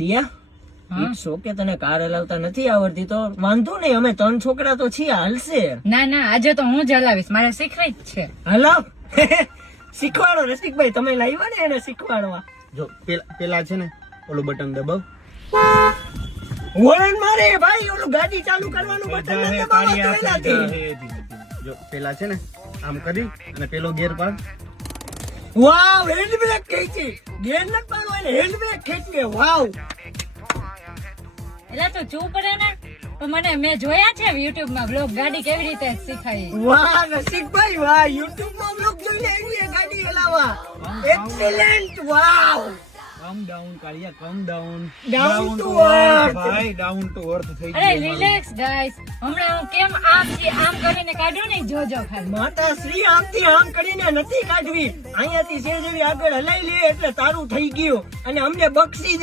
દિયા શોકે તને કાર હલાવતા નથી આવડતી તો વાંધો નહીં, અમે 3 છોકરા તો છીએ, હાલશે. ના ના, આજે તો હું જ હલાવીશ, મારે શીખવી જ છે. હલાવ. શીખવાડો રસિકભાઈ, તમે લાવ્યા ને એને શીખવાડવા. જો પેલા છે ને ઓલું બટન દબાવ, હોર્ન મારે ભાઈ, ઓલું ગાડી ચાલુ કરવાનું બટન ન દબાવો પહેલાથી. જો પેલા છે ને આમ કરી અને પેલો ગેર પાડ. વાવ, હેન્ડ બ્રેક ખેંચી, ગેર ન પાડો એને હેન્ડ બ્રેક ખેંચીએ. વાવ. એટલે તું ચૂપ રહે ને, તો મેં જોયા છે યુટ્યુબ માં બ્લોગ, ગાડી કેવી રીતે શીખાય. વાહ રસિકભાઈ વાહ, યુટ્યુબ માં બ્લોગ જોઈને આવી ગાડી હલાવવા. એક્સેલન્ટ. વાવ. કમ ડાઉન કાળિયા, come down. Down to earth. ભાઈ ડાઉન ટુ અર્થ થઈ અરે રિલેક્સ ગાઈસ, હમણાં હું કેમ આમ કરીને કાઢું ને, જોજો ખાલી. માતાશ્રી આમથી આમ કરીને નથી કાઢવી, અહીંયાથી સેજ એવી આગળ હલાઈ લે એટલે તારું થઈ ગયું અને અમને બક્ષી દે.